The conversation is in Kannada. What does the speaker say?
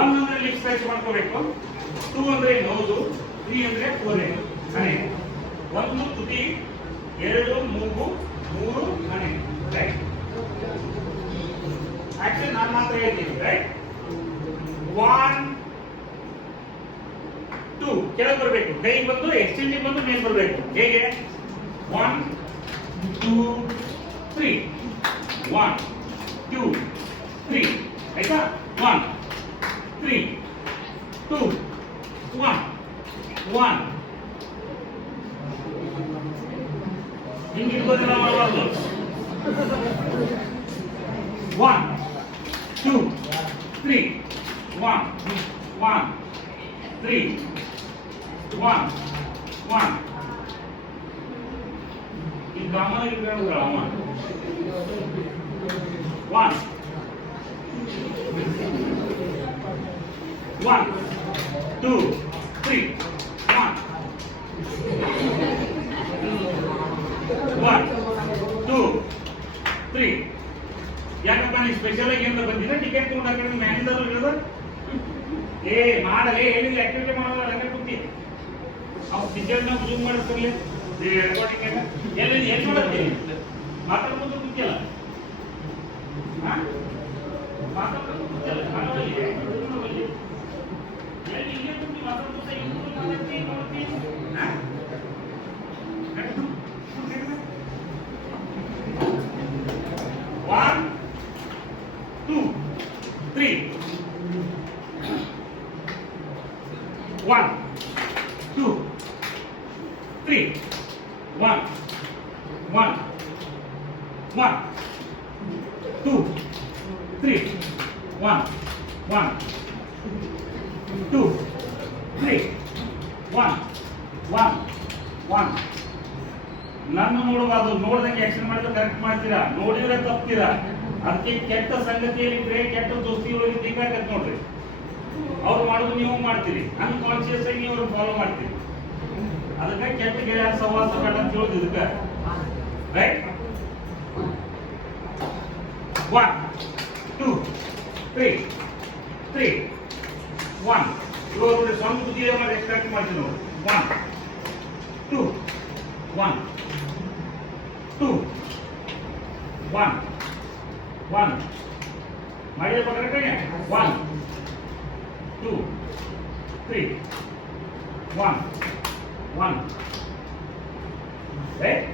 1 ಅಂದ್ರೆ ಲಿಪ್ ಸ್ಟ್ರೆಚ್ ಮಾಡ್ಕೋಬೇಕು, 2 ಅಂದ್ರೆ ನೋದು, 3 ಅಂದ್ರೆ ಕೋರೆ ಹಣೆ, 1 ತುಟಿ, 2 ಮೂಗು, 3 ಹಣೆ. ರೈಟ್. ಆಕ್ಷನ್ ನಾನು ಮಾತ್ರ ಹೇಳ್ತೀನಿ. ರೈಟ್. 1 2 ಕೆಳಗೆ ಬರಬೇಕು, ಕೈ ಬಂದು ಎಕ್ಸ್ಟೆಂಡಿಂಗ್ ಬಂದು ಮೇಲೆ ಬರಬೇಕು. ಹೇಗೆ? 1 2 3 1 2 3 ಆಯ್ತಾ? 1 3 2 1 1 ಹಿಂಗಿರ್ಬೋದೆಲ್ಲ ಮಾಡಬಾರ್ದು. 1 2 3 1 1 3 1 1 ಈ ಗಮನ ಇಟ್ಕೊಳ್ಳೋಣ. 1 1 2 3 1 1 2 3. ಯಾಕಪ್ಪ ನೀ ಸ್ಪೆಷಲ್ ಆಗಿ ಏನಾದ್ರು ಬಂದಿದ್ರೆ ಟಿಕೆಟ್ ತಗೊಂಡು ಹಾಕಿದ್ರೆ ಮ್ಯಾನೇಜರ್ ಹೇಳಿದ ಏ ಮಾಡಲೇ ಹೇಳಿಲ್ಲ, ಆಕ್ಟಿವಿಟಿ ಮಾಡೋಲ್ಲ, ಹಂಗೆ ಕೂತಿ ಅವ್ರು ಪಿಕ್ಚರ್ ನಾವು ಜೂಮ್ ಮಾಡಿಸ್ತಿರ್ಲಿ ರೆಕಾರ್ಡಿಂಗ್ ಎಲ್ಲ ಏನು ಮಾಡುತ್ತೀನಿ ಮಾತಾಡ್ಕೊಂಡು ಕೂತಿಯಲ್ಲ, ಮಾತಾಡ್ಕೊಂಡು ಕೂತಿಯಲ್ಲ, ಮಾತಾಡಲಿ ಎಲ್ಲಿ ಇಲ್ಲೇ ಕೂತಿ ಮಾತಾಡ್ಕೊತ ಇನ್ನೂ ಮಾತಾಡ್ತಿ ನೋಡ್ತಿ. 1 2 3 1 2 3 1 1 1 2 3 1 1 2 3 1 1 1. ನನ್ನ ನೋಡಬಾರ್ದು, ನೋಡ್ದಂಗೆ ಆಕ್ಷನ್ ಮಾಡಿದ್ರೆ ಕರೆಕ್ಟ್ ಮಾಡ್ತೀರಾ, ನೋಡಿದ್ರೆ ತಪ್ತೀರಾ. ಅದಕ್ಕೆ ಕೆಟ್ಟ ಸಂಗತಿಯಲ್ಲಿದ್ರೆ ಕೆಟ್ಟ ದೋಸ್ತಿಗಳಿಗೆ ಬೇಕಾಗತ್ತೆ ನೋಡ್ರಿ. ಅವ್ರು ಮಾಡೋದು ನೀವು ಮಾಡ್ತೀರಿ, ಅನ್ಕಾನ್ಶಿಯಸ್ ಆಗಿ ನೀವು ಫಾಲೋ ಮಾಡ್ತೀರಿ. ಅದಕ್ಕೆ ಕೆಟ್ಟ ಗೆಳೆಯರ ಸಹವಾಸ ಬೇಡ ಅಂತ ಹೇಳೋದು ಇದಕ್ಕೆ. ರೈಟ್. 1 2 3 3 1. ಇವಾಗ ನೋಡಿ ಸ್ವಂತ ಬುದ್ಧಿಯ ಮಾಡಿ ಎಕ್ಸ್ಟ್ರಾಕ್ಟ್ ಮಾಡ್ತೀವಿ ನೋಡಿ. 1 2 1 2 1 1 ಮಾಡಿದ ಕರೆಕ್ಟಾಗಿ 1 2 3 1 1. ರೈಟ್.